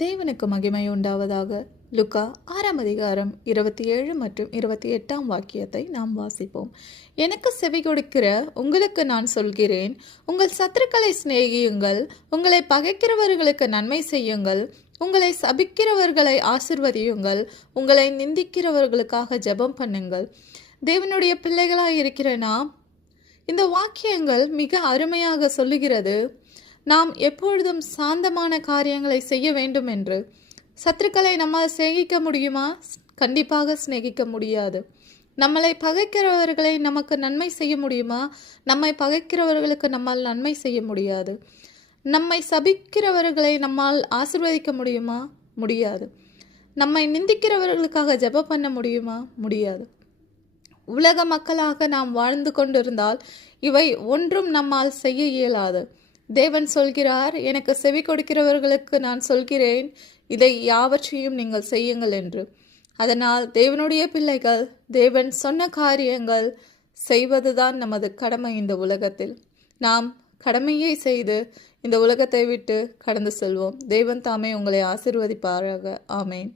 தேவனுக்கு மகிமை உண்டாவதாக. லுக்கா 6 அதிகாரம் 27 மற்றும் 28 வாக்கியத்தை நாம் வாசிப்போம். எனக்கு செவி கொடுக்கிற உங்களுக்கு நான் சொல்கிறேன், உங்கள் சத்துருக்களை சிநேகியுங்கள், உங்களை பகைக்கிறவர்களுக்கு நன்மை செய்யுங்கள், உங்களை சபிக்கிறவர்களை ஆசிர்வதியுங்கள், உங்களை நிந்திக்கிறவர்களுக்காக ஜெபம் பண்ணுங்கள். தேவனுடைய பிள்ளைகளாய் இருக்கிற நாம் இந்த வாக்கியங்கள் மிக அருமையாக சொல்லுகிறது. நாம் எப்பொழுதும் சாந்தமான காரியங்களை செய்ய வேண்டும் என்று. சத்துருக்களை நம்மால் சிநேகிக்க முடியுமா? கண்டிப்பாக சிநேகிக்க முடியாது. நம்மளை பகைக்கிறவர்களை நமக்கு நன்மை செய்ய முடியுமா? நம்மை பகைக்கிறவர்களுக்கு நம்மால் நன்மை செய்ய முடியாது. நம்மை சபிக்கிறவர்களை நம்மால் ஆசீர்வதிக்க முடியுமா? முடியாது. நம்மை நிந்திக்கிறவர்களுக்காக ஜெபம் பண்ண முடியுமா? முடியாது. உலக மக்களாக நாம் வாழ்ந்து கொண்டிருந்தால் இவை ஒன்றும் நம்மால் செய்ய இயலாது. தேவன் சொல்கிறார், எனக்கு செவி கொடுக்கிறவர்களுக்கு நான் சொல்கிறேன், இதை யாவற்றையும் நீங்கள் செய்யுங்கள் என்று. அதனால் தேவனுடைய பிள்ளைகள் தேவன் சொன்ன காரியங்கள் செய்வதுதான் நமது கடமை. இந்த உலகத்தில் நாம் கடமையை செய்து இந்த உலகத்தை விட்டு கடந்து செல்வோம். தேவன் தாமே உங்களை ஆசீர்வதிப்பாராக. ஆமேன்.